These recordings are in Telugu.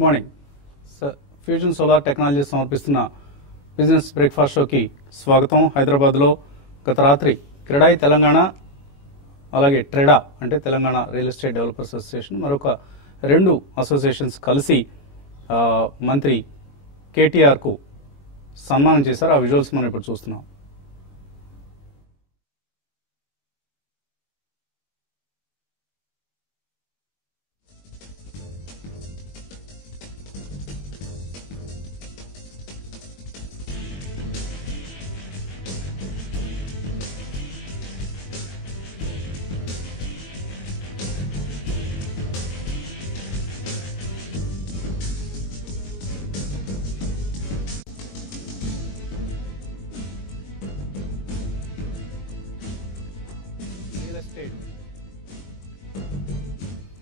Good morning sir. Fusion solar technology సమర్పిస్తున్న బిజినెస్ బ్రేక్ఫాస్ట్ షోకి స్వాగతం. హైదరాబాద్లో గత రాత్రి క్రెడాయి తెలంగాణ అలాగే ట్రెడా అంటే Telangana real estate developers association మరొక రెండు అసోసియేషన్స్ కలిసి మంత్రి కేటీఆర్కు సన్మానం చేశారు. ఆ విజువల్స్ మనం ఇప్పుడు చూస్తున్నాం.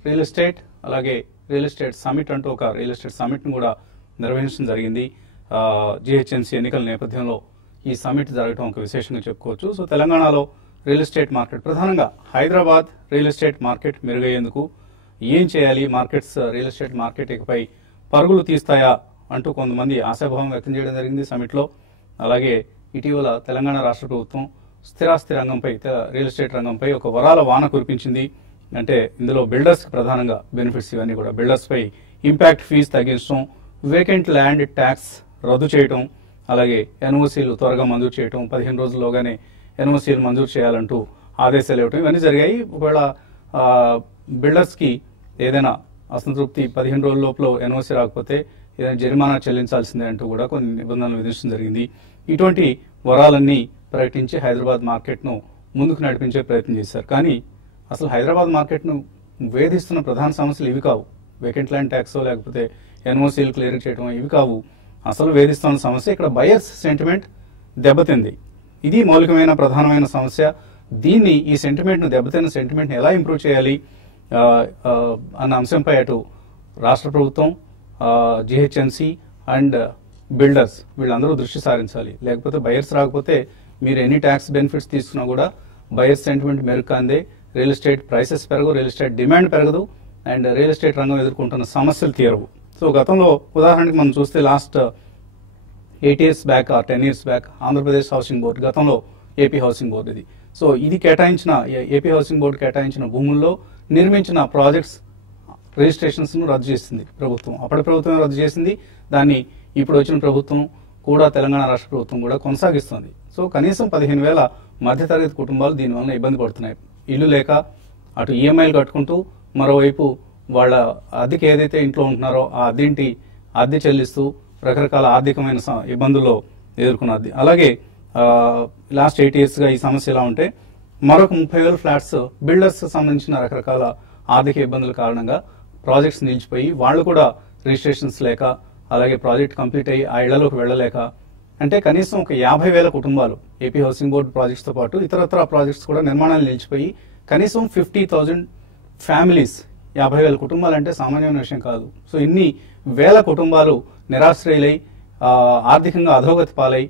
రియల్ ఎస్టేట్ అలాగే రియల్ ఎస్టేట్ సమిట్ అంటూ ఒక రియల్ ఎస్టేట్ సమిట్ ను కూడా నిర్వహించడం జరిగింది. జిహెచ్ఎంసీ ఎన్నికల నేపథ్యంలో ఈ సమిట్ జరగడం ఒక విశేషంగా చెప్పుకోవచ్చు. సో తెలంగాణలో రియల్ ఎస్టేట్ మార్కెట్, ప్రధానంగా హైదరాబాద్ రియల్ ఎస్టేట్ మార్కెట్ మెరుగయ్యేందుకు ఏం చేయాలి, మార్కెట్స్ రియల్ ఎస్టేట్ మార్కెట్ ఇకపై పరుగులు తీస్తాయా అంటూ కొంతమంది ఆశాభావం వ్యక్తం చేయడం జరిగింది సమిట్లో. అలాగే ఇటీవల తెలంగాణ రాష్ట్ర ప్రభుత్వం స్థిరాస్తి రంగంపై, రియల్ ఎస్టేట్ రంగంపై ఒక వరాల వాన కురిపించింది. అంటే ఇందులో బిల్డర్స్ ప్రధానంగా బెనిఫిట్స్, ఇవన్నీ కూడా బిల్డర్స్ పై ఇంపాక్ట్ ఫీజు తగ్గించడం, వేకెంట్ ల్యాండ్ ట్యాక్స్ రద్దు చేయడం, అలాగే ఎన్ఓసీలు త్వరగా మంజూరు చేయడం, 15 రోజుల్లోగానే ఎన్ఓసీలు మంజూరు చేయాలంటూ ఆదేశాలు ఇవ్వడం, ఇవన్నీ జరిగాయి. ఒకవేళ బిల్డర్స్ కి ఏదైనా అసంతృప్తి 15 రోజుల లోపల ఎన్ఓసీ రాకపోతే ఏదైనా జరిమానా చెల్లించాల్సిందే అంటూ కూడా కొన్ని నిబంధనలు విధించడం జరిగింది. ఇటువంటి వరాలన్నీ ప్రకటించి హైదరాబాద్ మార్కెట్ ను ముందుకు నడిపించే ప్రయత్నం చేశారు. కానీ అసలు హైదరాబాద్ మార్కెట్ ను వేధిస్తున్న ప్రధాన సమస్యలు ఇవి కావు. వేకెంట్ ల్యాండ్ ట్యాక్స్ లేకపోతే ఎన్ఓసీలు క్లియర్ చేయడం ఇవి కావు. అసలు వేధిస్తున్న సమస్య ఇక్కడ బయర్స్ సెంటిమెంట్ దెబ్బతింది. ఇది మౌలికమైన ప్రధానమైన సమస్య. దీన్ని, ఈ సెంటిమెంట్ ను, దెబ్బతిన్న సెంటిమెంట్ ని ఎలా ఇంప్రూవ్ చేయాలి అన్న అంశంపై అటు రాష్ట్ర ప్రభుత్వం, జిహెచ్ఎంసీ అండ్ బిల్డర్స్ వీళ్ళందరూ దృష్టి సారించాలి. లేకపోతే బయర్స్ రాకపోతే మీరు ఎన్ని ట్యాక్స్ బెనిఫిట్స్ తీసుకున్నా కూడా బయర్స్ సెంటిమెంట్ మెరుగ్గాందే, రియల్ ఎస్టేట్ ప్రైసెస్ పెరగవు, రియల్ ఎస్టేట్ డిమాండ్ పెరగదు, అండ్ రియల్ ఎస్టేట్ రంగం ఎదుర్కొంటున్న సమస్యలు తీరవు. సో గతంలో ఉదాహరణకి మనం చూస్తే last 8 years back or 10 years back Andhra Pradesh housing board, గతంలో ఏపీ హౌసింగ్ బోర్డు ఇది. సో ఇది కేటాయించిన, ఏపీ హౌసింగ్ బోర్డు కేటాయించిన భూముల్లో నిర్మించిన ప్రాజెక్ట్స్ రిజిస్ట్రేషన్స్ ను రద్దు చేసింది ప్రభుత్వం. అప్పటి ప్రభుత్వం రద్దు చేసింది. దాన్ని ఇప్పుడు వచ్చిన ప్రభుత్వం కూడా, తెలంగాణ రాష్ట్ర ప్రభుత్వం కూడా కొనసాగిస్తుంది. సో కనీసం 15,000 మధ్యతరగతి కుటుంబాలు దీనివల్ల ఇబ్బంది పడుతున్నాయి. ఇల్లు లేక అటు ఈఎంఐలు కట్టుకుంటూ, మరోవైపు వాళ్ళ అద్దెకి ఏదైతే ఇంట్లో ఉంటున్నారో ఆ అద్దె చెల్లిస్తూ రకరకాల ఆర్థికమైన ఇబ్బందుల్లో ఎదుర్కొన్నది. అలాగే లాస్ట్ 8 years గా ఈ సమస్య ఎలా ఉంటే మరొక 30,000 ఫ్లాట్స్ బిల్డర్స్ సంబంధించిన రకరకాల ఆర్థిక ఇబ్బందుల కారణంగా ప్రాజెక్ట్స్ నిలిచిపోయి, వాళ్ళు కూడా రిజిస్ట్రేషన్స్ లేక, అలాగే ప్రాజెక్ట్ కంప్లీట్ అయ్యి ఆ ఇళ్లలోకి వెళ్లలేక, అంటే కనీసం ఒక 50,000 కుటుంబాలు ఏపీ హౌసింగ్ బోర్డు ప్రాజెక్ట్స్ తో పాటు ఇతరత్ర ప్రాజెక్ట్స్ కూడా నిర్మాణాలు నిలిచిపోయి కనీసం 50,000 ఫ్యామిలీస్, 50,000 కుటుంబాలు అంటే సామాన్యమైన విషయం కాదు. సో ఇన్ని వేల కుటుంబాలు నిరాశ్రయులై, ఆర్థికంగా అధోగతి పాలై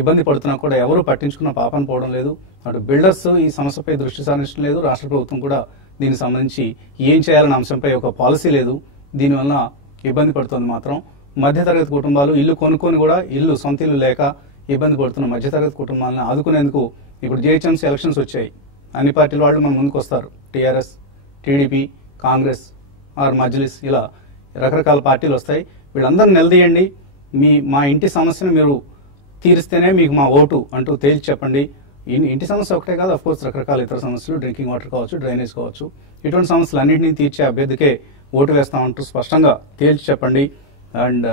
ఇబ్బంది పడుతున్నా కూడా ఎవరూ పట్టించుకున్న పాపన పోవడం లేదు. అటు బిల్డర్స్ ఈ సమస్యపై దృష్టి సారించడం లేదు, రాష్ట్ర ప్రభుత్వం కూడా దీనికి సంబంధించి ఏం చేయాలన్న అంశంపై ఒక పాలసీ లేదు. దీనివల్ల ఇబ్బంది పడుతుంది మాత్రం మధ్యతరగతి కుటుంబాలు. ఇల్లు కొనుక్కొని కూడా సొంత ఇల్లు లేక ఇబ్బంది పడుతున్న మధ్యతరగతి కుటుంబాలను ఆదుకునేందుకు ఇప్పుడు జిహెచ్ఎంసీ ఎలక్షన్స్ వచ్చాయి. అన్ని పార్టీల వాళ్ళు మన ముందుకు వస్తారు. TRS, TDP, Congress or Majlis, ఇలా రకరకాల పార్టీలు వస్తాయి. వీళ్ళందరూ నిలదీయండి, మా ఇంటి సమస్యను మీరు తీరిస్తేనే మీకు మా ఓటు అంటూ తేల్చి చెప్పండి. ఇంటి సమస్య ఒకటే కాదు, అఫ్కోర్స్ రకరకాల ఇతర సమస్యలు, డ్రింకింగ్ వాటర్ కావచ్చు, డ్రైనేజ్ కావచ్చు, ఇటువంటి సమస్యలు అన్నింటినీ తీర్చే అభ్యర్థికే ఓటు వేస్తామంటూ స్పష్టంగా తేల్చి చెప్పండి. అండ్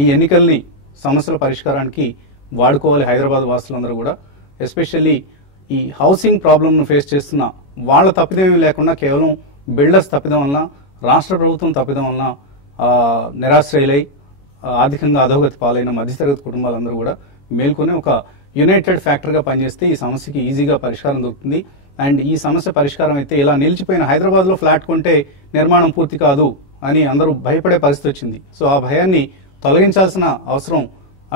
ఈ ఎన్నికల్ని సమస్యల పరిష్కారానికి వాడుకోవాలి హైదరాబాద్ వాసులందరూ కూడా. ఎస్పెషల్లీ ఈ హౌసింగ్ ప్రాబ్లంను ఫేస్ చేస్తున్న వాళ్ళ తప్పిదం లేకుండా కేవలం బిల్డర్స్ తప్పిదం వలన, రాష్ట్ర ప్రభుత్వం తప్పిదం వలన నిరాశ్రయులై ఆర్థికంగా అధోగతి పాలైన మధ్యతరగతి కుటుంబాలందరూ కూడా మేల్కొని ఒక యునైటెడ్ ఫ్యాక్టర్ గా పనిచేస్తే ఈ సమస్యకి ఈజీగా పరిష్కారం దొరుకుతుంది. అండ్ ఈ సమస్య పరిష్కారం అయితే ఇలా నిలిచిపోయిన హైదరాబాద్ లో ఫ్లాట్ కొంటే నిర్మాణం పూర్తి కాదు అని అందరూ భయపడే పరిస్థితి వచ్చింది. సో ఆ భయాన్ని తొలగించాల్సిన అవసరం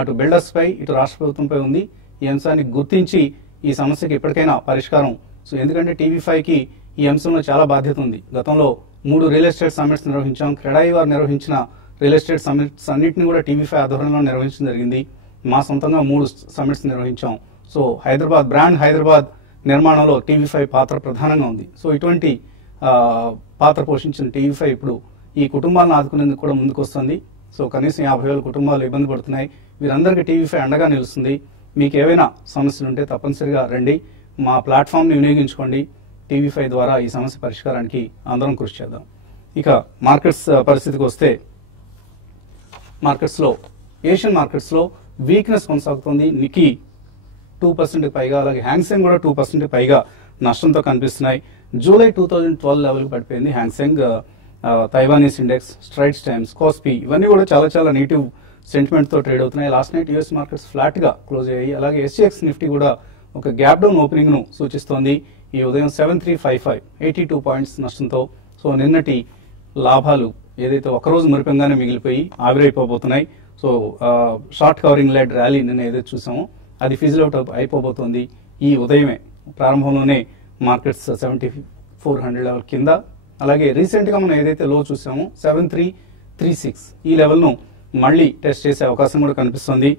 అటు బిల్డర్స్ పై, ఇటు రాష్ట్ర ప్రభుత్వంపై ఉంది. ఈ అంశాన్ని గుర్తించి ఈ సమస్యకి ఎప్పటికైనా పరిష్కారం. సో ఎందుకంటే టీవీ5కి ఈ అంశంలో చాలా బాధ్యత ఉంది. గతంలో 3 రియల్ ఎస్టేట్ సమ్మిట్స్ నిర్వహించాం. క్రెడాయి వారు నిర్వహించిన రియల్ ఎస్టేట్ సమిట్స్ అన్నింటినీ కూడా టీవీ5 ఆధ్వర్యంలో నిర్వహించడం జరిగింది. మా సొంతంగా 3 సమిట్స్ నిర్వహించాం. సో హైదరాబాద్ బ్రాండ్ హైదరాబాద్ నిర్మాణంలో టీవీ5 పాత్ర ప్రధానంగా ఉంది. సో ఇటువంటి పాత్ర పోషించిన టీవీ5 ఇప్పుడు ఈ కుటుంబాలను ఆదుకునేందుకు కూడా ముందుకు వస్తుంది. సో కనీసం 50,000 కుటుంబాలు ఇబ్బంది పడుతున్నాయి. వీరందరికీ టీవీ5 అండగా నిలుస్తుంది. మీకు ఏవైనా సమస్యలు ఉంటే తప్పనిసరిగా రండి, మా ప్లాట్ఫామ్ని వినియోగించుకోండి. టీవీ5 ద్వారా ఈ సమస్య పరిష్కారానికి అందరం కృషి చేద్దాం. ఇక మార్కెట్స్ పరిస్థితికి వస్తే, మార్కెట్స్లో ఏషియన్ మార్కెట్స్లో వీక్నెస్ కొనసాగుతుంది. నికీ 2% పైగా, అలాగే హ్యాంగ్సెంగ్ కూడా 2% పైగా నష్టంతో కనిపిస్తున్నాయి. జూలై 2012 లెవెల్కి పడిపోయింది Hang Seng. Taiwanese index, Strides times, KOSPI ఇవన్నీ కూడా చాలా నెగిటివ్ సెంటిమెంట్తో ట్రేడ్ అవుతున్నాయి. లాస్ట్ నైట్ యూఎస్ మార్కెట్స్ ఫ్లాట్గా క్లోజ్ అయ్యాయి. అలాగే SGX నిఫ్టీ కూడా ఒక గ్యాప్ డౌన్ ఓపెనింగ్ను సూచిస్తోంది. ఈ ఉదయం 7355 82 పాయింట్స్ నష్టంతో. సో నిన్నటి లాభాలు ఏదైతే ఒకరోజు మురిపంగానే మిగిలిపోయి ఆవిరైపోబోతున్నాయి. So short covering led rally నిన్న ఏదైతే చూసామో అది ఫిజిల్ అవుట్ అయిపోబోతోంది. ఈ ఉదయమే ప్రారంభంలోనే మార్కెట్స్ 7400 లెవెల్ కింద, అలాగే రీసెంట్గా మనం ఏదైతే లో చూసామో 7336 ఈ లెవెల్ను మళ్ళీ టెస్ట్ చేసే అవకాశం కూడా కనిపిస్తుంది.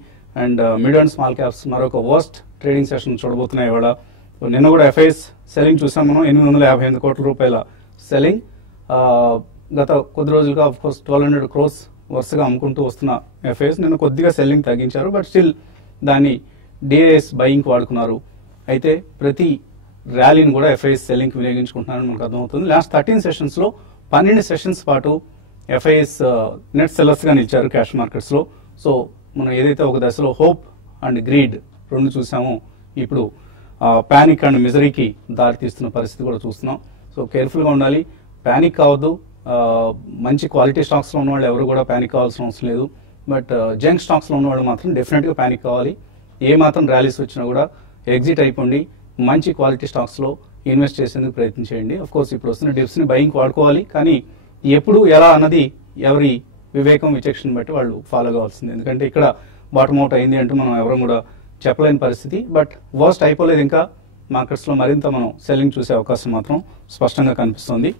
And mid and small caps మరొక వర్స్ట్ ట్రేడింగ్ సెషన్ చూడబోతున్నాయి ఇవాళ. నిన్న కూడా ఎఫ్ఐఎస్ సెల్లింగ్ చూసాం మనం, 858 కోట్ల రూపాయల సెల్లింగ్. గత కొద్ది రోజులుగా ఆఫ్ కోర్స్ 1200 crores వరుసగా అమ్ముకుంటూ వస్తున్న ఎఫ్ఐఎస్ నిన్న కొద్దిగా సెల్లింగ్ తగ్గించారు. బట్ స్టిల్ దాన్ని డిఐఎస్ బయింగ్ వాడుకున్నారు. అయితే ప్రతి ర్యాలీని కూడా ఎఫ్ఐఎస్ సెల్లింగ్ వినియోగించుకుంటున్నారని మనకు అర్థమవుతుంది. లాస్ట్ 13 సెషన్స్లో 12 సెషన్స్ పాటు ఎఫ్ఐఎస్ నెట్ సెల్లర్స్గా నిలిచారు క్యాష్ మార్కెట్స్లో. సో మనం ఏదైతే ఒక దశలో హోప్ అండ్ గ్రీడ్ రెండు చూసామో, ఇప్పుడు ప్యానిక్ అండ్ మిజరీకి దారితీస్తున్న పరిస్థితి కూడా చూస్తున్నాం. సో కేర్ఫుల్గా ఉండాలి, ప్యానిక్ కావద్దు. మంచి క్వాలిటీ స్టాక్స్లో ఉన్న వాళ్ళు ఎవరు కూడా ప్యానిక్ కావాల్సిన అవసరం లేదు. బట్ జంక్ స్టాక్స్లో ఉన్న వాళ్ళు మాత్రం డెఫినెట్గా ప్యానిక్ కావాలి. ఏ మాత్రం ర్యాలీస్ వచ్చినా కూడా ఎగ్జిట్ అయిపోండి. మంచి క్వాలిటీ స్టాక్స్లో ఇన్వెస్ట్ చేసేందుకు ప్రయత్నం చేయండి. అఫ్ కోర్స్ ఇప్పుడు వస్తున్న డిప్స్ని బయింగ్ వాడుకోవాలి, కానీ ఎప్పుడు ఎలా అన్నది ఎవరి వివేకం విచక్షణ బట్టి వాళ్ళు ఫాలో కావాల్సింది. ఎందుకంటే ఇక్కడ బాటమ్ అవుట్ అయింది అంటూ మనం ఎవరం కూడా చెప్పలేని పరిస్థితి. బట్ వర్స్ట్ అయిపోలేదు, ఇంకా మార్కెట్స్లో మరింత మనం సెల్లింగ్ చూసే అవకాశం మాత్రం స్పష్టంగా కనిపిస్తుంది.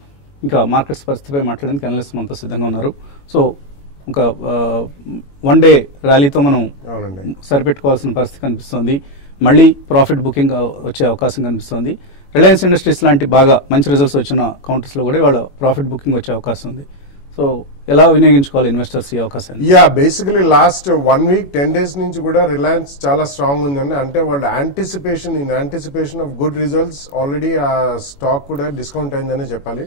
ఇంకా మార్కెట్స్ పరిస్థితిపై మాట్లాడడానికి అనలిస్ట్ మనతో సిద్ధంగా ఉన్నారు. సో ఒక వన్ డే ర్యాలీతో మనం సరిపెట్టుకోవాల్సిన పరిస్థితి కనిపిస్తుంది. మళ్ళీ ప్రాఫిట్ బుకింగ్ వచ్చే అవకాశం కనిపిస్తుంది. రిలయన్స్ ఇండస్ట్రీస్ లాంటి బాగా మంచి రిజల్ట్స్ వచ్చిన కౌంటర్స్లో కూడా ఇవాళ ప్రాఫిట్ బుకింగ్ వచ్చే అవకాశం ఉంది. సో ఎలా వినియోగించుకోవాలి ఇన్వెస్టర్స్ ఈ అవకాశాన్ని? బేసికలీ లాస్ట్ 1 week 10 days నుంచి కూడా రిలయన్స్ చాలా స్ట్రాంగ్ ఉందండి. అంటే వాళ్ళ anticipation of good results already ఆ స్టాక్ కూడా డిస్కౌంట్ అయిందని చెప్పాలి.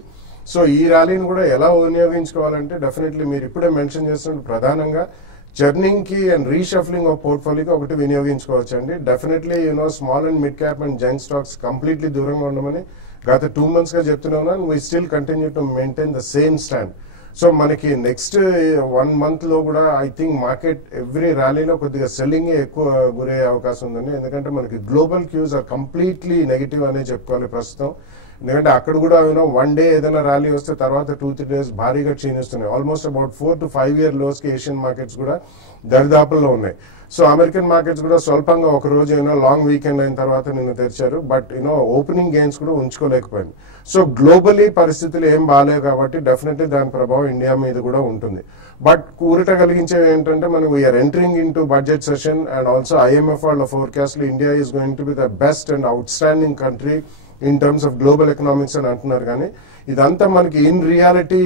సో ఈ ర్యాలీని కూడా ఎలా వినియోగించుకోవాలంటే డెఫినెట్లీ మీరు ఇప్పుడే మెన్షన్ చేస్తున్నట్టు ప్రధానంగా చర్నింగ్ కి అండ్ రీషఫ్లింగ్ ఆఫ్ పోర్ట్ఫోలియోకి ఒకటి వినియోగించుకోవచ్చు అండి. Definitely small and mid cap and junk stocks completely దూరంగా ఉండమని గత 2 months గా చెప్తున్నాను. We still continue to maintain the same stand. So మనకి నెక్స్ట్ 1 month లో కూడా ఐ థింక్ మార్కెట్ ఎవ్రీ ర్యాలీలో కొద్దిగా సెల్లింగ్ ఎక్కువ గురయ్యే అవకాశం ఉందండి. ఎందుకంటే మనకి global cues are completely negative అనే చెప్పుకోవాలి ప్రస్తుతం. ఎందుకంటే అక్కడ కూడా 1 day ఏదైనా ర్యాలీ వస్తే తర్వాత 2-3 days భారీగా క్షీణిస్తున్నాయి. Almost about 4 to 5 year lows కి ఏషియన్ మార్కెట్స్ కూడా దరిదాపుల్లో ఉన్నాయి. సో అమెరికన్ మార్కెట్స్ కూడా స్వల్పంగా ఒక రోజు లాంగ్ వీకెండ్ అయిన తర్వాత నిన్న తెరిచారు. బట్ ఓపెనింగ్ గెయిన్స్ కూడా ఉంచుకోలేకపోయింది. సో గ్లోబలీ పరిస్థితులు ఏం బాగాలేవు కాబట్టి డెఫినెట్లీ దాని ప్రభావం ఇండియా మీద కూడా ఉంటుంది. బట్ ఊరట కలిగించేవి ఏంటంటే మనం we're entering into budget session and also IMF వాళ్ళ forecast India is going to be the best and outstanding country in terms of global economics అని అంటున్నారు. కానీ ఇదంతా మనకి ఇన్ రియాలిటీ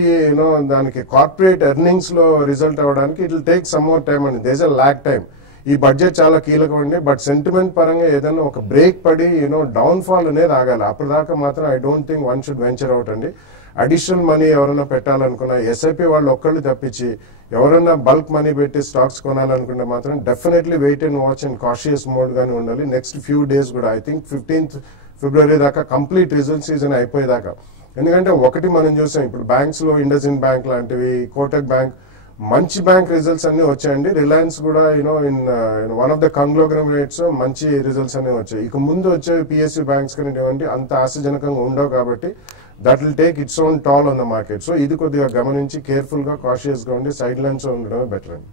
దానికి కార్పొరేట్ ఎర్నింగ్స్ లో రిజల్ట్ అవ్వడానికి it will take some more time అండి. There is a lack time. ఈ బడ్జెట్ చాలా కీలకం అండి. బట్ సెంటిమెంట్ పరంగా ఏదైనా ఒక బ్రేక్ పడి డౌన్ ఫాల్ అనేది ఆగాలి. అప్పటిదాకా మాత్రం I don't think one should venture out అండి. అడిషనల్ మనీ ఎవరైనా పెట్టాలనుకున్నా ఎస్ఐపి వాళ్ళు ఒక్కళ్ళు తప్పించి ఎవరైనా బల్క్ మనీ పెట్టి స్టాక్స్ కొనాలనుకుంటే మాత్రం definitely wait and watch and cautious mode గానే ఉండాలి. నెక్స్ట్ ఫ్యూ డేస్ కూడా ఐ థింక్ 15th February దాకా కంప్లీట్ రిజల్ట్ సీజన్ అయిపోయేదాకా. ఎందుకంటే ఒకటి మనం చూసాం ఇప్పుడు బ్యాంక్స్ లో ఇండస్ఇండ్ బ్యాంక్ లాంటివి, కోటక్ బ్యాంక్ మంచి బ్యాంక్ రిజల్ట్స్ అన్ని వచ్చాయండి. రిలయన్స్ కూడా ఇన్ వన్ ఆఫ్ ద కంగ్లోమరేట్స్ మంచి రిజల్ట్స్ అన్ని వచ్చాయి. ఇక ముందు వచ్చే PSU బ్యాంక్స్ కానివ్వండి అంత ఆశాజనకంగా ఉండవు కాబట్టి that will take its own tall on the market. So ఇది కొద్దిగా గమనించి కేర్ఫుల్ గా కాషియస్ గా ఉండి సైడ్ లైన్స్ ఉండడమే బెటర్ అండి.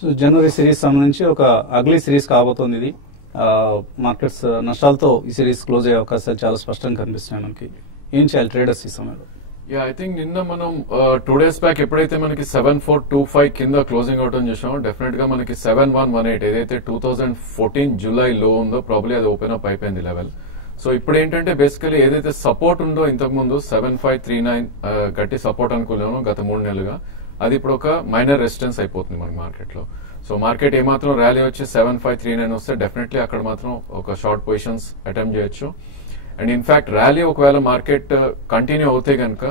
సో జనవరి సిరీస్ సంబంధించి ఒక అగ్లీ సిరీస్ కాబోతోంది ఇది. మార్కెట్స్ నష్టాలతో ఈ సిరీస్ క్లోజ్ అయ్యే అవకాశాలు చాలా స్పష్టంగా కనిపిస్తున్నాయి మనకి. ఏం చేయాలి ట్రేడర్స్ ఈ సమయంలో? యా ఐ థింక్ నిన్న మనం 2 days బ్యాక్ ఎప్పుడైతే మనకి 7425 కింద క్లోజింగ్ అవుట్ అని చూసామో డెఫినెట్ గా మనకి 7118 ఏదైతే 2014 జూలై లో ఉందో ప్రాబ్లీ అది ఓపెన్ అప్ అయిపోయింది లెవెల్. సో ఇప్పుడు ఏంటంటే బేసికలీ ఏదైతే సపోర్ట్ ఉందో ఇంతకు ముందు 7539 గట్టి సపోర్ట్ అనుకున్నామో గత 3 నెలలుగా అది ఇప్పుడు ఒక మైనర్ రెసిస్టెన్స్ అయిపోతుంది మనకి మార్కెట్ లో. సో మార్కెట్ ఏమాత్రం ర్యాలీ వచ్చి 7539 వస్తే డెఫినెట్లీ అక్కడ మాత్రం ఒక షార్ట్ పొజిషన్స్ అటెంప్ట్ చేయొచ్చు. అండ్ ఇన్ఫాక్ట్ ర్యాలీ ఒకవేళ మార్కెట్ కంటిన్యూ అవుతే కనుక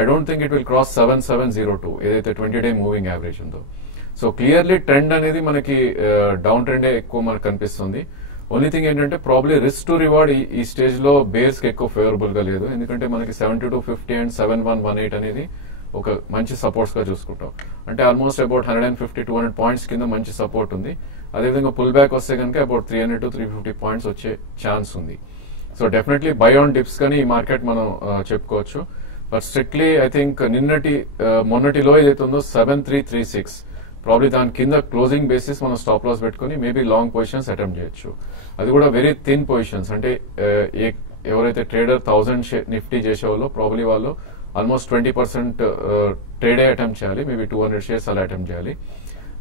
I don't think it will cross 7702 ఏదైతే 20-day మూవింగ్ యావరేజ్ ఉందో. సో క్లియర్లీ ట్రెండ్ అనేది మనకి డౌన్ ట్రెండే ఎక్కువ మనకు కనిపిస్తుంది. ఓన్లీ థింగ్ ఏంటంటే ప్రాబ్లీ రిస్క్ టు రివార్డ్ ఈ స్టేజ్ లో బేర్స్ కి ఎక్కువ ఫేవరబుల్ గా లేదు. ఎందుకంటే మనకి 7250 అండ్ 7118 అనేది ఒక మంచి సపోర్ట్స్ గా చూసుకుంటాం. అంటే ఆల్మోస్ట్ అబౌట్ 150-200 పాయింట్స్ కింద మంచి సపోర్ట్ ఉంది. అదేవిధంగా పుల్ బ్యాక్ వస్తే కనుక అబౌట్ 300-350 పాయింట్స్ వచ్చే ఛాన్స్ ఉంది. So definitely by on dips కానీ ఈ మార్కెట్ మనం చెప్పుకోవచ్చు. బట్ స్ట్రిక్ట్లీ ఐ థింక్ మొన్నటిలో ఏదైతే ఉందో 7336 ప్రాబ్లీ దాని కింద క్లోజింగ్ బేసిస్ మనం స్టాప్ లాస్ పెట్టుకుని మేబీ లాంగ్ పొజిషన్స్ అటెంప్ట్ చేయొచ్చు. అది కూడా వెరీ థిన్ పొజిషన్స్. అంటే ఎవరైతే ట్రేడర్ 1000 నిఫ్టీ చేసేవాళ్ళో ప్రాబ్లీ వాళ్ళు ఆల్మోస్ట్ 20% ట్రేడే అటెంప్ట్ చేయాలి. మేబీ 200 షేర్స్ అలా అటెంప్ట్ చేయాలి.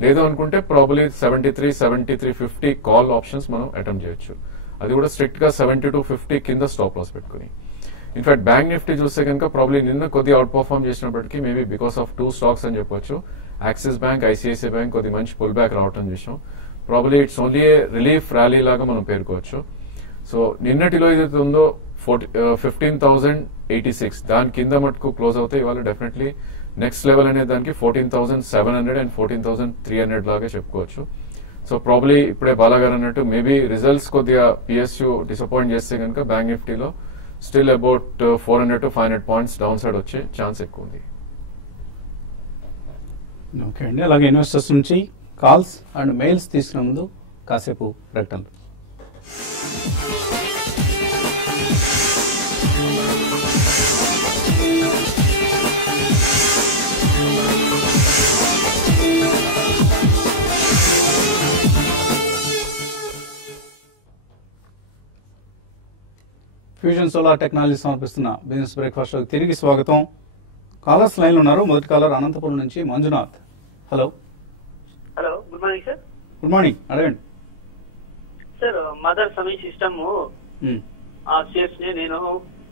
లేదు అనుకుంటే ప్రాబ్లీ 73-7350 కాల్ ఆప్షన్స్ మనం అటెంప్ట్ చేయొచ్చు. అది కూడా స్ట్రిక్ట్ గా 7250 కింద స్టాప్ లాస్ పెట్టుకుని. ఇన్ఫాక్ట్ బ్యాంక్ నిఫ్టీ చూస్తే కనుక ప్రాబ్లీ నిన్న కొద్దిగా అవుట్ పర్ఫార్మ్ చేసినప్పటికీ మేబీ బికాస్ ఆఫ్ 2 స్టాక్స్ అని చెప్పొచ్చు. యాక్సిస్ బ్యాంక్, ఐసిఐసిఐ బ్యాంక్ కొద్ది మంచి పుల్ బ్యాక్ రావటం చూసాం. Probably it's only relief rally లాగా మనం పేర్కోవచ్చు. సో నిన్నటిలో ఏదైతే ఉందో 15,086 దాని కింద మటుకు క్లోజ్ అవుతాయి. ఇవాళ డెఫినెట్లీ నెక్స్ట్ లెవెల్ అనేది దానికి 14,700 అండ్ 14,300 లాగా చెప్పుకోవచ్చు. సో ప్రాబ్లీ ఇప్పుడే బాలాగారు అన్నట్టు మేబీ రిజల్ట్స్ కొద్దిగా పిఎస్యూ డిసప్పాయింట్ చేస్తే కనుక బ్యాంక్ నిఫ్టీలో still about 400-500 points down side వచ్చే ఛాన్స్ ఎక్కువ ఉంది. ఓకే అండి. అలాగే ఇన్వెస్టర్స్ నుంచి కాల్స్ అండ్ మెయిల్స్ తీసుకునే ముందు కాసేపు ప్రకటనలు. ఫ్యూజన్ సోలార్ టెక్నాలజీ సమర్పిస్తున్న బిజినెస్ బ్రేక్ఫాస్ట్ తిరిగి స్వాగతం. కాలర్స్ లైన్ ఉన్నారు. మొదటి కాలర్ అనంతపురం నుంచి Manjunath. Hello. Hello, good morning sir. Good morning, అడగండి సార్. మదర్ సమీ సిస్టమ్ ఆ షేర్స్ ని నేను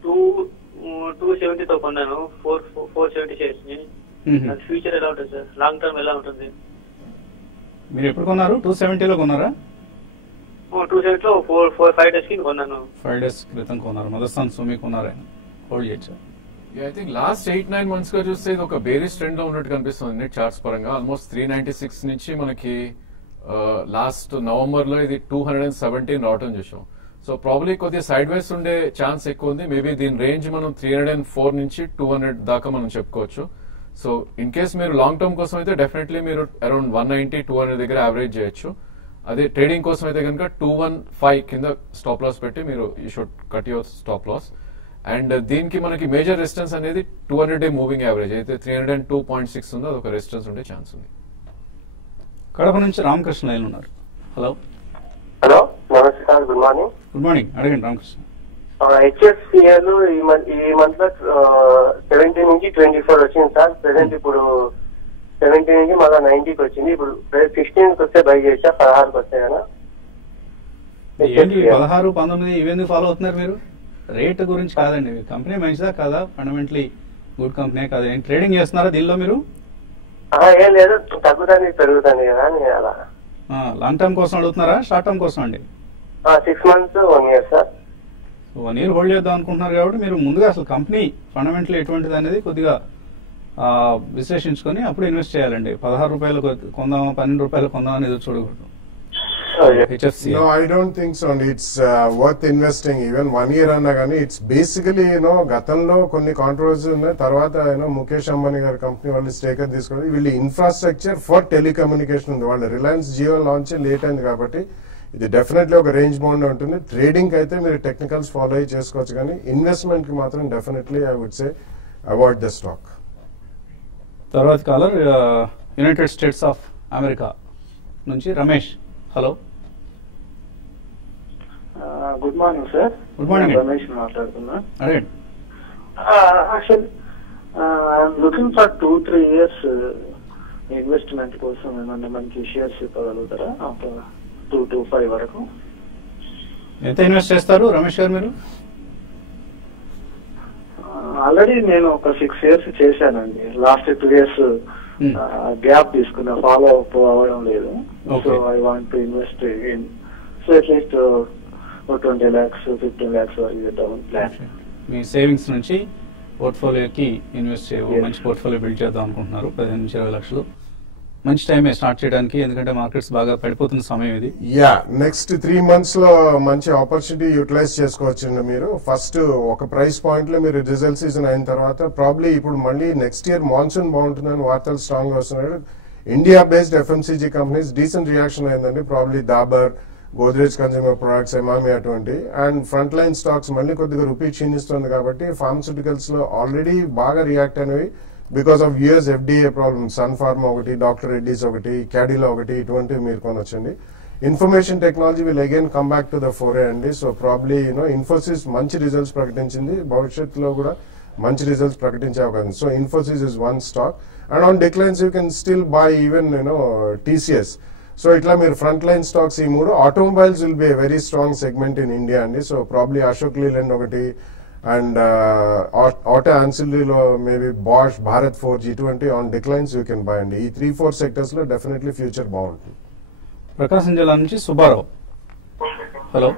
270తో కొన్నాను. 470 షేర్స్ ని. ఫ్యూచర్ ఎలా ఉంటుంది సార్? లాంగ్ టర్మ్ ఎలా ఉంటుంది? మీరు ఎప్పుడు కొన్నారు? 270లో కొన్నారా? 270లో 4-5 days కి కొన్నాను. 5 days క్రితం కొన్నారు. మదర్సన్ సుమి కొన్నారా? హోల్డ్ చేయొచ్చు. ఐ థింక్ లాస్ట్ 8-9 months గా చూస్తే ఇది ఒక బేరిష్ ట్రెండ్ లో ఉన్నట్టు కనిపిస్తుంది చార్ట్స్ పరంగా. ఆల్మోస్ట్ 396 నుంచి మనకి లాస్ట్ నవంబర్ లో ఇది 217 రావటం చూసాం. సో ప్రాబ్లీ కొద్దిగా సైడ్ వేస్ ఉండే ఛాన్స్ ఎక్కువ ఉంది. మేబీ దీని రేంజ్ మనం 304 నుంచి 200 దాకా మనం చెప్పుకోవచ్చు. సో ఇన్ కేస్ మీరు లాంగ్ టర్మ్ కోసం అయితే డెఫినెట్లీ మీరు అరౌండ్ 190-200 దగ్గర యావరేజ్ చేయొచ్చు. అదే ట్రేడింగ్ కోసం అయితే కనుక 215 కింద స్టాప్ లాస్ పెట్టి మీరు you should cut your stop loss. And దీనికి మనకి మేజర్ రెసిస్టెన్స్ అనేది 200-day మూవింగ్ యావరేజ్ అయితే 302.6 ఉందో అదొక రెసిస్టెన్స్ ఉండే ఛాన్స్ ఉంది. కడప నుంచి రామకృష్ణ లైన్ ఉన్నారు. హలో. హలో, నమస్తే sir. Good morning. Good morning, అడగండి రామకృష్ణ. హెచ్ఎఫ్సిఎల్ ఈ మంత్ లో 70 నుంచి 24 వచ్చింది సార్. ప్రెసెంట్ ఇప్పుడు 70 నుంచి మళ్ళీ 90కి వచ్చింది. ఇప్పుడు 16కి వస్తే బై చేసా, 16కి వస్తాయి కదా. ఏంటి 16, 19 ఇవెందుకు ఫాలో అవుతున్నారు మీరు? రేట్ గురించి కాదండి. కంపెనీ మంచిదా కాదా? ఫండమెంటలీ గుడ్ కంపెనీ కాదా? ఏం ట్రేడింగ్ చేస్తున్నారా దీనిలో మీరు? ఏం లేదు, తగ్గుతుంది పెరుగుతుంది కదా అని అలా. లాంగ్ టర్మ్ కోసం అడుగుతున్నారా, షార్ట్ టర్మ్ కోసం అండి? 6 months 1 year sir. 1 year hold చేద్దాం అనుకుంటున్నారు కాబట్టి మీరు ముందుగా అసలు కంపెనీ ఫండమెంటల్ ఎటువంటిది అనేది కొద్దిగా విశ్లేషించుకొని అప్పుడు ఇన్వెస్ట్ చేయాలండి. 16 రూపాయలు కొందామా 12 రూపాయలు కొందామా అనేది చూడకూడదు. No, I don't think so. And it's worth investing even 1 year అన్నా కానీ ఇట్స్ బేసికలీ గతంలో కొన్ని కాంట్రవర్సీ ఉన్నాయి. తర్వాత ముఖేష్ అంబానీ గారి కంపెనీ వాళ్ళు స్టేకర్ తీసుకుని వీళ్ళు ఇన్ఫ్రాస్ట్రక్చర్ ఫర్ టెలికమ్యూనికేషన్ ఉంది. వాళ్ళు రిలయన్స్ జియో లాంచ్ లేట్ అయింది కాబట్టి ఇది డెఫినెట్లీ ఒక రేంజ్ బౌండ్ ఉంటుంది. ట్రేడింగ్ అయితే మీరు టెక్నికల్స్ ఫాలో అయ్యి చేసుకోవచ్చు, కానీ ఇన్వెస్ట్మెంట్ కి మాత్రం definitely I would say avoid the stock. తర్వాత caller United States of America నుంచి Ramesh. Hello. Good morning sir. Good morning. Ramesh మాట్లాడుతున్నా. అడగండి. I'm looking for 2-3 years investment కోసం ఏమన్నా మంచి షేర్స్ ఇవ్వగలుగుతారా? 2 to 5 వరకు. ఎంత ఇన్వెస్ట్ చేస్తారు రమేష్ గారు మీరు? ఆల్రెడీ నేను ఒక 6 years చేశానండి. లాస్ట్ 2 years గ్యాప్ తీసుకున్నా, ఫాలో అప్ అవ్వడం లేదు. So I want to invest in, so at least 20 lakhs 15 lakhs వరకు చేద్దామని ప్లాన్. మీ సేవింగ్స్ నుంచి పోర్ట్ఫోలియోకి ఇన్వెస్ట్ మంచి పోర్ట్ఫోలియో బిల్డ్ చేద్దాం అనుకుంటున్నారు. 15 నుంచి 20 లక్షలు మంచి టైమే స్టార్ట్ చేయడానికి, ఎందుకంటే మార్కెట్స్ బాగా పడిపోతున్న సమయం ఇది. యా, నెక్స్ట్ 3 months లో మంచి ఆపర్చునిటీ యూటిలైజ్ చేసుకోవచ్చు. మీరు ఫస్ట్ ఒక ప్రైస్ పాయింట్ లో మీరు రిజల్ట్ సీజన్ అయిన తర్వాత ప్రాబ్లీ ఇప్పుడు మళ్ళీ నెక్స్ట్ ఇయర్ మాన్సూన్ బాగుంటుందని వార్తలు స్ట్రాంగ్ గా వస్తున్నాయి. India based FMCG companies decent reaction అయిందండి. Probably Dabur, Godrej consumer products, Emami అటువంటి. అండ్ ఫ్రంట్ లైన్ స్టాక్స్ మళ్ళీ కొద్దిగా రూపీ క్షీణిస్తుంది కాబట్టి ఫార్మస్యూటికల్స్ లో ఆల్రెడీ బాగా రియాక్ట్ అయినవి because of US FDA problem. Sun Pharma ఒకటి, డాక్టర్ రెడ్డీస్ ఒకటి, క్యాడిలా ఒకటి, ఇటువంటివి మీరు కొనొచ్చండి. Information technology will again come back to the fore అండి. సో ప్రాబ్లీ ఇన్ఫోసిస్ మంచి రిజల్ట్స్ ప్రకటించింది, భవిష్యత్తులో కూడా మంచి రిజల్ట్స్ ప్రకటించే అవకాశం. So Infosys is one stock. And on declines you can still buy even TCS. So ఇట్లా మీరు ఫ్రంట్ లైన్ స్టాక్స్ ఈ 3. Automobiles will be a very strong segment in India అండి. సో ప్రాబ్లీ అశోక్ లీలాండ్ ఒకటి, అండ్ ఆటో ఆన్సిలరీలో మేబీ బాష్, భారత్ ఫోర్జ్, ఇటువంటి on declines you can buy అండి. ఈ 3-4 సెక్టర్స్ లో డెఫినెట్లీ ఫ్యూచర్ బాగుంటుంది. ప్రకాశం జిల్లా నుంచి సుబ్బారావు, హలో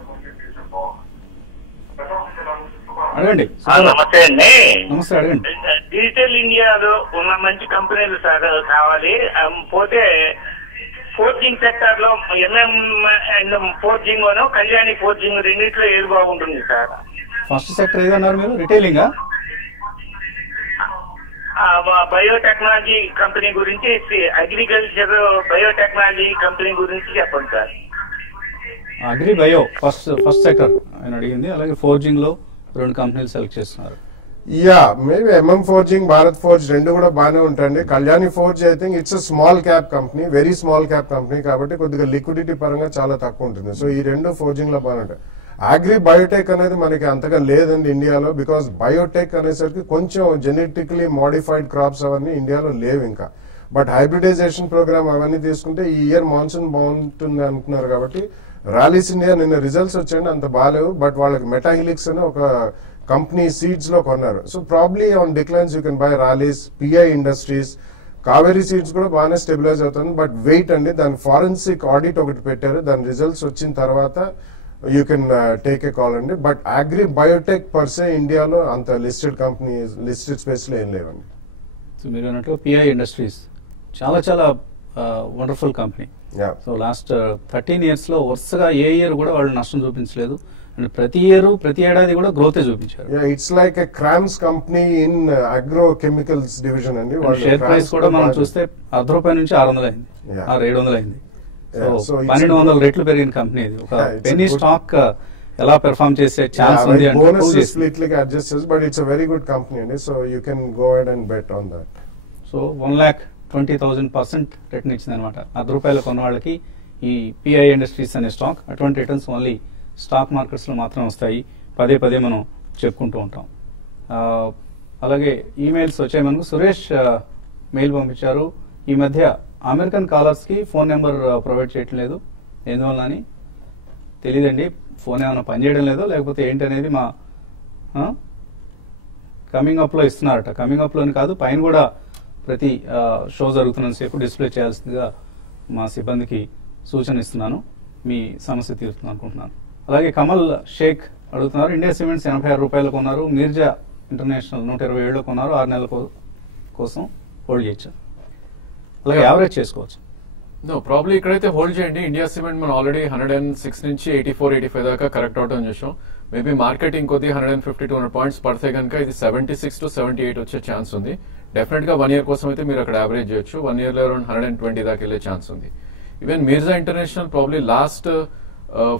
అడగండి. నమస్తే అండి. నమస్తే, అడగండి. డిజిటల్ ఇండియాలో ఉన్న మంచి కంపెనీలు కావాలి. పోతే ఫోర్జింగ్ సెక్టర్ లో MM and forging Kalyani forging రెండింటిలో ఏది బాగుంటుంది సార్? ఫస్ట్ సెక్టర్ ఏదన్నారు మీరు? రిటైలింగా? బయోటెక్నాలజీ కంపెనీ గురించి, అగ్రికల్చర్ బయోటెక్నాలజీ కంపెనీ గురించి చెప్పండి sir. Agri bio first sector ఆయన అడిగింది. అలాగే ఫోర్జింగ్ లో 2 కంపెనీలు సెలెక్ట్ చేస్తున్నారు. Yeah, maybe MM forging, Bharat forge రెండు కూడా బాగానే ఉంటాయండి. Kalyani forge I think it's small cap company, very small cap company కాబట్టి కొద్దిగా లిక్విడిటీ పరంగా చాలా తక్కువ ఉంటుంది. సో ఈ 2 ఫోర్జింగ్ లో బాగానే ఉంటాయి. అగ్రి బయోటెక్ అనేది మనకి అంతగా లేదండి ఇండియాలో, బికాస్ బయోటెక్ అనేసరికి కొంచెం జెనెటికలీ మోడిఫైడ్ క్రాప్స్ అవన్నీ ఇండియాలో లేవు ఇంకా. బట్ హైబ్రిడైజేషన్ ప్రోగ్రామ్ అవన్నీ తీసుకుంటే ఈ ఇయర్ మాన్సూన్ బాగుంటుంది అంటున్నారు కాబట్టి రాలీస్ ఇండియా నిన్న రిజల్ట్స్ వచ్చాయండి, అంత బాగాలేవు. బట్ వాళ్ళకి మెటాహిలిక్స్ అని ఒక కంపెనీ సీడ్స్ లో కొన్నారు. So probably on declines you can buy Rallis, PI industries, Kaveri seeds కూడా బాగానే స్టెబిలైజ్ అవుతుంది. బట్ వెయిట్ అండి, దాని ఫారెన్సిక్ ఆడిట్ ఒకటి పెట్టారు, దాని రిజల్ట్స్ వచ్చిన తర్వాత you can take a call అండి. బట్ అగ్రి బయోటెక్ పర్సే ఇండియాలో అంత లిస్టెడ్ కంపెనీ, లిస్టెడ్ స్పేస్ లో ఏం లేవండి. సో మీరు అన్నట్టు పిఐ ఇండస్ట్రీస్ చాలా wonderful company. So last 13 years లో వరుసగా ఏ ఇయర్ కూడా వాళ్ళు నష్టం చూపించలేదు. అండ్ ప్రతి ఏడాది కూడా గ్రోత్ చూపించారు. It's like a cramps company in agro chemicals division అండి. షేర్ ప్రైస్ కూడా మనం చూస్తే ₹10 నుంచి 600 అయింది, 700 అయింది. సో 1200 రెట్లు పెరిగిన కంపెనీ ఇది. ఒక పెన్నీ స్టాక్ ఎలా పెర్ఫార్మ్ చేసే ఛాన్స్ ఉంది అంటే adjust, but it's very good company అండి. So you can go ahead and bet on that. So 1,20,000% return ఇచ్చింది అనమాట. ₹10 కొన్న వాళ్ళకి ఈ పిఐ ఇండస్ట్రీస్ అనే స్టాక్. అటువంటి రిటర్న్స్ ఓన్లీ స్టాక్ మార్కెట్స్ లో మాత్రం వస్తాయి, పదే మనం చెప్పుకుంటూ ఉంటాం. అలాగే ఈమెయిల్స్ వచ్చాయి మనకు. సురేష్ మెయిల్ పంపించారు, ఈ మధ్య అమెరికన్ కాలర్స్ కి ఫోన్ నెంబర్ ప్రొవైడ్ చేయటం లేదు, ఎందువల్ల అని తెలియదండి. ఫోన్ ఏమైనా పనిచేయడం లేదో లేకపోతే ఏంటనేది మా కమింగ్ అప్ లో ఇస్తున్నారట. కమింగ్ అప్ లోని కాదు, పైన కూడా ప్రతి షో జరుగుతున్నంతసేపు డిస్ప్లే చేయాల్సిందిగా మా సిబ్బందికి సూచన ఇస్తున్నాను. మీ సమస్య తీరుతుంది అనుకుంటున్నాను. అలాగే కమల్ షేక్ అడుగుతున్నారు, ఇండియా సిమెంట్స్ ₹86 కొన్నారు, మీర్జా ఇంటర్నేషనల్ 127 కొన్నారు, 6 నెలల కోసం హోల్డ్ చేయొచ్చు, అలాగే యావరేజ్ చేసుకోవచ్చు. ప్రాబ్లీ ఇక్కడైతే హోల్డ్ చేయండి. ఇండియా సిమెంట్ మనం ఆల్రెడీ 106 నుంచి 84-85 దాకా కరెక్ట్ అవటం చూసాం. మేబీ మార్కెట్ ఇంకొద్ది 150-200 పాయింట్స్ పడితే కనుక ఇది 76 to 78 వచ్చే ఛాన్స్ ఉంది. డెఫినెట్ గా 1 year కోసం అయితే మీరు అక్కడ యావరేజ్ చేయొచ్చు. 1 year లో అరౌండ్ 120 దాకా వెళ్ళే ఛాన్స్ ఉంది. Even Mirza international probably last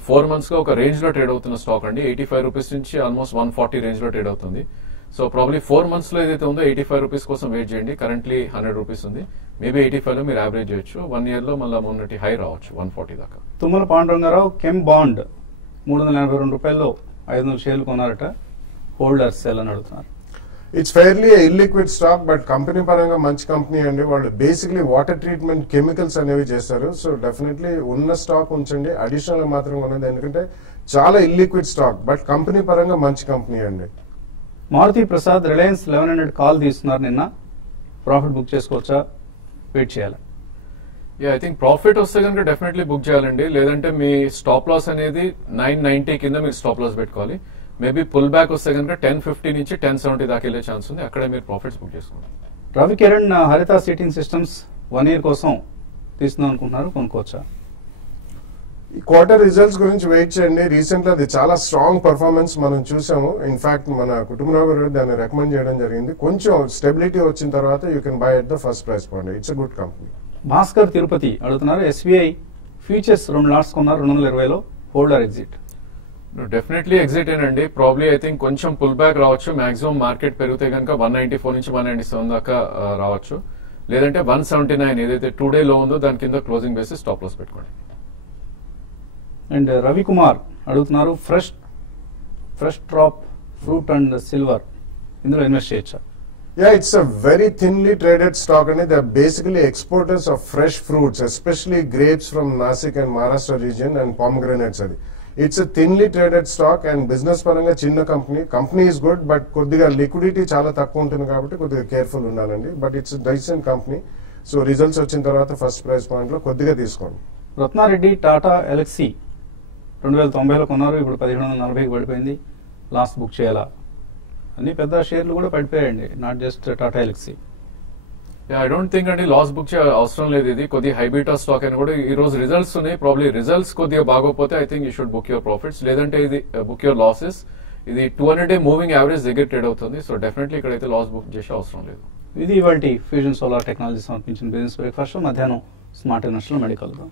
4 months గా ఒక రేంజ్ లో ట్రేడ్ అవుతున్న స్టాక్ అండి. ₹85 నుంచి ఆల్మోస్ట్ 140 రేంజ్ లో ట్రేడ్ అవుతుంది. సో ప్రాబ్లీ 4 months లో ఏదైతే ఉందో ₹85 కోసం వెయిట్ చేయండి. కరెంట్లీ ₹100 ఉంది. మేబీ 85 లో మీరు యావరేజ్ చేయొచ్చు. 1 year లో మళ్ళీ మొన్నటి హై రావచ్చు 140 దాకా. తుమ్మల పాండురంగారావు కెమ్ బాండ్ ₹382 500 షేర్లు కొన్నారట, హోల్డర్స్ సెల్ అని అడుగుతున్నారు. It's fairly illiquid stock, but company పరంగా మంచి కంపెనీ అండి. వాళ్ళు బేసిక్లీ వాటర్ ట్రీట్మెంట్ కెమికల్స్ అనేవి చేస్తారు. సో డెఫినెట్లీ ఉన్న స్టాక్ ఉంచండి, అడిషనల్ మాత్రం ఉన్నది, ఎందుకంటే చాలా ఇల్లిక్విడ్ స్టాక్, బట్ కంపెనీ పరంగా మంచి కంపెనీ అండి. మారుతి ప్రసాద్ రిలయన్స్ 1100 కాల్ తీసుకున్నారు నిన్న, ప్రాఫిట్ బుక్ చేసుకోవచ్చా, వెయిట్ చేయాలి? ఐ థింక్ ప్రాఫిట్ వస్తే కనుక డెఫినెట్లీ బుక్ చేయాలండి. లేదంటే మీ స్టాప్ లాస్ అనేది 990 కింద మీరు స్టాప్ లాస్ పెట్టుకోవాలి. మేబీ పుల్ బ్యాక్ వస్తే కనుక 1050 నుంచి 1070 దాకా వెళ్ళే ఛాన్స్ ఉంది, అక్కడే మీరు ప్రాఫిట్స్ బుక్ చేసుకోండి. రవి కిరణ్ హరిత సీటింగ్ సిస్టమ్స్ 1 year కోసం తీసుకుందాం అనుకుంటున్నారు, కొనుక్కోవచ్చా? ఈ క్వార్టర్ రిజల్ట్స్ గురించి వెయిట్ చేయండి. రీసెంట్ గా అది చాలా స్ట్రాంగ్ పర్ఫార్మెన్స్ మనం చూసాము. ఇన్ఫాక్ట్ మన కుటుంబరావు గారు దాన్ని రికమెండ్ చేయడం జరిగింది. కొంచెం స్టెబిలిటీ వచ్చిన తర్వాత you can by at the first price point. It's a good company. Bhaskar Tirupati అడుగుతున్నారు, ఎస్బీఐ ఫ్యూచర్స్ 2 లాట్స్ కొన్నారు 220లో, హోల్డర్ ఎగ్జిట్? డెఫినెట్లీ ఎగ్జిట్ ఏనండి. ప్రాబ్లీ ఐ థింక్ కొంచెం పుల్ బ్యాక్ రావచ్చు. మాక్సిమం మార్కెట్ పెరిగితే కనుక 194 నుంచి 197 దాకా రావచ్చు. లేదంటే 179 ఏదైతే 2 day లో ఉందో దాని కింద క్లోజింగ్ బేసిస్ స్టాప్ లాస్ పెట్టుకోండి. అండ్ రవికుమార్ అడుగుతున్నారు, fresh drop fruit and silver ఇందులో ఇన్వెస్ట్ చేయొచ్చా? Yeah, it's a very thinly traded stock and they're basically exporters of fresh fruits, especially grapes from Nasik and Maharashtra region and pomegranates. It's a thinly traded stock and business paranga chinna company is good, but koddiga liquidity chala takku untundi kabatti koddiga careful undalandi, but it's a decent company. So results వచ్చిన తర్వాత ఫస్ట్ ప్రైస్ పాయింట్ లో కొద్దిగా తీసుకోండి. రత్నారెడ్డి టాటా ఎలక్సీ 2090లో కొన్నారు, ఇప్పుడు 1740కి పడిపోయింది, లాస్ట్ బుక్ చేయాలా? అన్ని పెద్ద షేర్లు కూడా పడిపోయాయండి, not just Tata Elxsi. I don't think అండి లాస్ బుక్ చేయ అవసరం లేదు. ఇది కొద్దిగా హైబీటా స్టాక్ అని కూడా ఈ రోజు రిజల్ట్స్ ఉన్నాయి. ప్రాబ్లీ రిజల్ట్స్ కొద్దిగా బాగోపోతే I think you should book your profits, లేదంటే ఇది బుక్ యువర్ లాసెస్. ఇది 200-day మూవింగ్ యావరేజ్ దగ్గర ట్రేడ్ అవుతుంది. సో డెఫినెట్లీ ఇక్కడైతే లాస్ బుక్ చేసే అవసరం లేదు. ఇది ఇవాల్టి ఫ్యూజన్ సోలార్ టెక్నాలజీ సమర్పించిన బిజినెస్ బ్రేక్ఫాస్ట్. మధ్యాహ్నం స్మార్ట్ ఇన్వెస్టర్లో మళ్ళీ కలుద్దాం.